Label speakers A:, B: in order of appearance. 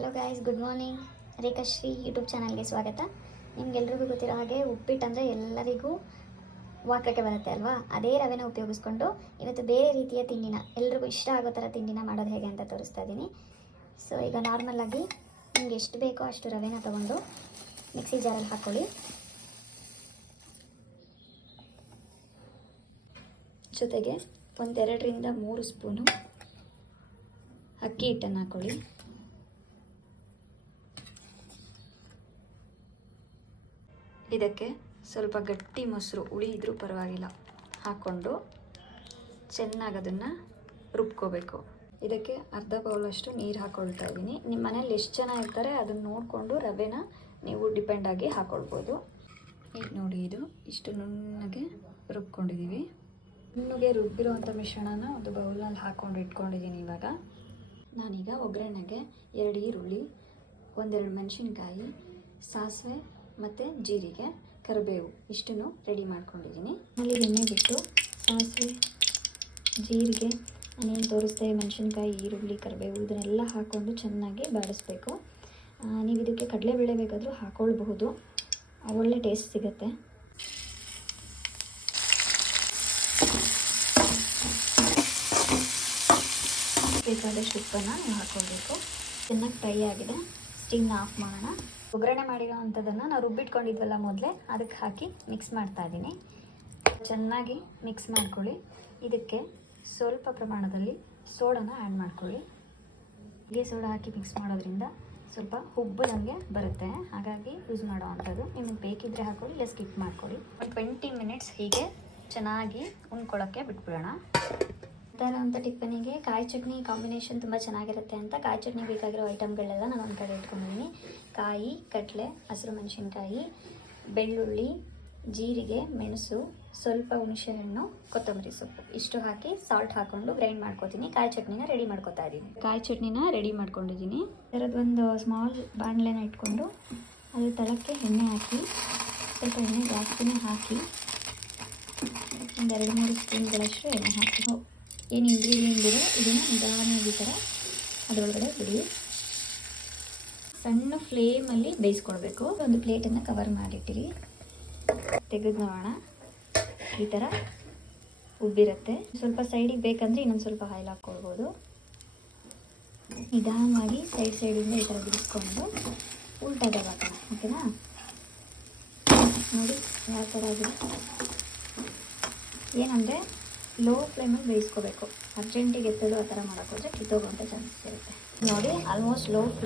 A: Hello guys good morning Rekhashri YouTube ಚಾನಲ್ಗೆ ಸ್ವಾಗತ. ನಿಮ್ಗೆಲ್ರಿಗೂ ಗೊತ್ತಿರೋ ಹಾಗೆ ಉಪ್ಪಿಟ್ಟು ಅಂದರೆ ಎಲ್ಲರಿಗೂ ವಾಕಕ್ಕೆ ಬರುತ್ತೆ ಅಲ್ವಾ? ಅದೇ ರವೆನ ಉಪಯೋಗಿಸ್ಕೊಂಡು ಇವತ್ತು ಬೇರೆ ರೀತಿಯ ತಿಂಡಿನ, ಎಲ್ರಿಗೂ ಇಷ್ಟ ಆಗೋ ಥರ ತಿಂಡಿನ ಮಾಡೋದು ಹೇಗೆ ಅಂತ ತೋರಿಸ್ತಾ ಇದ್ದೀನಿ ಸೊ ಈಗ ನಾರ್ಮಲ್ಲಾಗಿ ನಿಮ್ಗೆ ಎಷ್ಟು ಬೇಕೋ ಅಷ್ಟು ರವೆನ ತೊಗೊಂಡು ಮಿಕ್ಸಿ ಜಾರಲ್ಲಿ ಹಾಕ್ಕೊಳ್ಳಿ ಜೊತೆಗೆ ಒಂದೆರಡರಿಂದ ಮೂರು ಸ್ಪೂನು ಅಕ್ಕಿ ಹಿಟ್ಟನ್ನು ಹಾಕ್ಕೊಳ್ಳಿ ಇದಕ್ಕೆ ಸ್ವಲ್ಪ ಗಟ್ಟಿ ಮೊಸರು ಹುಳಿ ಇದ್ರೂ ಪರವಾಗಿಲ್ಲ. ಹಾಕ್ಕೊಂಡು ಚೆನ್ನಾಗಿ ಅದನ್ನು ರುಬ್ಕೋಬೇಕು. ಇದಕ್ಕೆ ಅರ್ಧ ಬೌಲಷ್ಟು ನೀರು ಹಾಕ್ಕೊಳ್ತಾ ಇದ್ದೀನಿ. ನಿಮ್ಮ ಮನೇಲಿ ಎಷ್ಟು ಜನ ಇರ್ತಾರೆ ಅದನ್ನು ನೋಡಿಕೊಂಡು ರವೆನ ನೀವು ಡಿಪೆಂಡ್ ಆಗಿ ಹಾಕ್ಕೊಳ್ಬೋದು ಈಗ ನೋಡಿ ಇದು ಇಷ್ಟು ನುಣ್ಣಗೆ ರುಬ್ಕೊಂಡಿದ್ದೀವಿ ನುಣ್ಣಗೆ ರುಬ್ಬಿರೋವಂಥ ಮಿಶ್ರಣನ ಒಂದು ಬೌಲ್ನಲ್ಲಿ ಹಾಕ್ಕೊಂಡು ಇಟ್ಕೊಂಡಿದ್ದೀನಿ ಇವಾಗ. ನಾನೀಗ ಒಗ್ಗರಣೆಗೆ ಎರಡು ಈರುಳ್ಳಿ, ಒಂದೆರಡು ಮೆಣಸಿನ್ಕಾಯಿ, ಸಾಸಿವೆ ಮತ್ತು ಜೀರಿಗೆ, ಕರಿಬೇವು ಇಷ್ಟನ್ನು ರೆಡಿ ಮಾಡ್ಕೊಂಡಿದ್ದೀನಿ. ಅಲ್ಲಿ ಎಣ್ಣೆ ಬಿಟ್ಟು ಸಾಸಿವೆ, ಜೀರಿಗೆ ನಾನೇನು ತೋರಿಸ್ದೆ ಮೆಣಸಿನ್ಕಾಯಿ, ಈರುಳ್ಳಿ, ಕರಿಬೇವು ಇದನ್ನೆಲ್ಲ ಹಾಕ್ಕೊಂಡು ಚೆನ್ನಾಗಿ ಬಾಡಿಸ್ಬೇಕು. ನೀವು ಇದಕ್ಕೆ ಕಡಲೆಬೇಳೆ ಬೇಕಾದರೂ ಹಾಕ್ಕೊಳ್ಬಹುದು ಒಳ್ಳೆ ಟೇಸ್ಟ್ ಸಿಗುತ್ತೆ. ಬೇಕಾದಷ್ಟು ಉಪ್ಪನ್ನು ಹಾಕ್ಕೊಳ್ಬೇಕು ಚೆನ್ನಾಗಿ ಫ್ರೈ ಆಗಿದೆ. ಸ್ಟೀಮ್ನ ಆಫ್ ಮಾಡೋಣ. ಒಗ್ಗರಣೆ ಮಾಡಿರೋ ಅಂಥದ್ದನ್ನು ನಾವು ರುಬ್ಬಿಟ್ಕೊಂಡಿದ್ವಲ್ಲ ಮೊದಲೇ, ಅದಕ್ಕೆ ಹಾಕಿ ಮಿಕ್ಸ್ ಮಾಡ್ತಾ ಇದ್ದೀನಿ ಚೆನ್ನಾಗಿ ಮಿಕ್ಸ್ ಮಾಡ್ಕೊಳ್ಳಿ. ಇದಕ್ಕೆ ಸ್ವಲ್ಪ ಪ್ರಮಾಣದಲ್ಲಿ ಸೋಡಾನ ಆ್ಯಡ್ ಮಾಡ್ಕೊಳ್ಳಿ. ಹೀಗೆ ಸೋಡಾ ಹಾಕಿ ಮಿಕ್ಸ್ ಮಾಡೋದ್ರಿಂದ ಸ್ವಲ್ಪ ಹುಬ್ಬದಂಗೆ ಬರುತ್ತೆ. ಹಾಗಾಗಿ ಯೂಸ್ ಮಾಡೋ ಅಂಥದ್ದು. ನಿಮಗೆ ಬೇಕಿದ್ದರೆ ಹಾಕೊಳ್ಳಿ, ಇಲ್ಲ ಸ್ಕಿಪ್ ಮಾಡ್ಕೊಳ್ಳಿ. ಒಂದು ಟ್ವೆಂಟಿ ಮಿನಿಟ್ಸ್ ಹೀಗೆ ಚೆನ್ನಾಗಿ ಉಣ್ಕೊಳ್ಳೋಕ್ಕೆ ಬಿಟ್ಬಿಡೋಣ. ಅಂತ ಟಿಪ್ಪನಿಗೆ ಕಾಯಿ ಚಟ್ನಿ ಕಾಂಬಿನೇಷನ್ ತುಂಬ ಚೆನ್ನಾಗಿರುತ್ತೆ ಅಂತ ಕಾಯಿ ಚಟ್ನಿ ಬೇಕಾಗಿರೋ ಐಟಮ್ಗಳೆಲ್ಲ ನಾನು ಒಂದು ಕಡೆ ಇಟ್ಕೊಂಡಿದ್ದೀನಿ ಕಾಯಿ ಕಡಲೆ ಹಸಿರು ಮೆಣಸಿನ್ಕಾಯಿ ಬೆಳ್ಳುಳ್ಳಿ ಜೀರಿಗೆ ಮೆಣಸು ಸ್ವಲ್ಪ ಹುಣಸೆಹಣ್ಣು ಕೊತ್ತಂಬರಿ ಸೊಪ್ಪು. ಇಷ್ಟು ಹಾಕಿ ಸಾಲ್ಟ್ ಹಾಕ್ಕೊಂಡು ಗ್ರೈಂಡ್ ಮಾಡ್ಕೊತೀನಿ. ಕಾಯಿ ಚಟ್ನಿನ ರೆಡಿ ಮಾಡ್ಕೋತಾ ಇದ್ದೀನಿ ಕಾಯಿ ಚಟ್ನಿನ ರೆಡಿ ಮಾಡ್ಕೊಂಡಿದ್ದೀನಿ ಒಂದು ಸ್ಮಾಲ್ ಬಾಣಲೆನ ಇಟ್ಕೊಂಡು ಅದ್ರ ತಳಕ್ಕೆ ಎಣ್ಣೆ ಹಾಕಿ ಸ್ವಲ್ಪ ಎಣ್ಣೆ ಜಾಸ್ತಿನೇ ಹಾಕಿ ಒಂದು ಎರಡು ಮೂರು ಸ್ಪೂನ್ಗಳಷ್ಟು ಎಣ್ಣೆ ಹಾಕಿ. ಏನು ಇಂಗ್ರೀಡಿಯೆಂಟ್ ಇದೆ, ಇದನ್ನು ನಿಧಾನವಾಗಿ ಥರ ಅದರೊಳಗಡೆ ಬಿಡಿ. ಸಣ್ಣ ಫ್ಲೇಮಲ್ಲಿ ಬೇಯಿಸ್ಕೊಳ್ಬೇಕು ಒಂದು ಪ್ಲೇಟನ್ನು ಕವರ್ ಮಾಡಿಟ್ಟಿರಿ. ತೆಗೆದು ನೋಡೋಣ. ಈ ಥರ ಉಬ್ಬಿರುತ್ತೆ. ಸ್ವಲ್ಪ ಸೈಡಿಗೆ ಬೇಕಂದರೆ ಇನ್ನೊಂದು ಸ್ವಲ್ಪ ಆಯಿಲ್ ಹಾಕ್ಕೊಳ್ಬೋದು. ನಿಧಾನವಾಗಿ ಸೈಡ್ ಸೈಡಿಂದ ಈ ಥರ ಬಿಡಿಸ್ಕೊಂಡು ಉಲ್ಟಾದಾಗ ಹಾಕೋಣ, ಓಕೆನಾ? ನೋಡಿ, ಯಾವ ಥರ ಆಗಿದೆ. ಏನಂದರೆ ಲೋ ಫ್ಲೇಮಲ್ಲಿ ಬೇಯಿಸ್ಕೋಬೇಕು ಅರ್ಜೆಂಟಿಗೆ ಎತ್ತಲು ಆ ಥರ ಮಾಡೋಕ್ಕೋದ್ರೆ ಕಿತ್ತೋಗುವಂಥ ಚಾನ್ಸಸ್ ಇರುತ್ತೆ ನೋಡಿ ಆಲ್ಮೋಸ್ಟ್ ಲೋ ಫ್ಲೇಮ್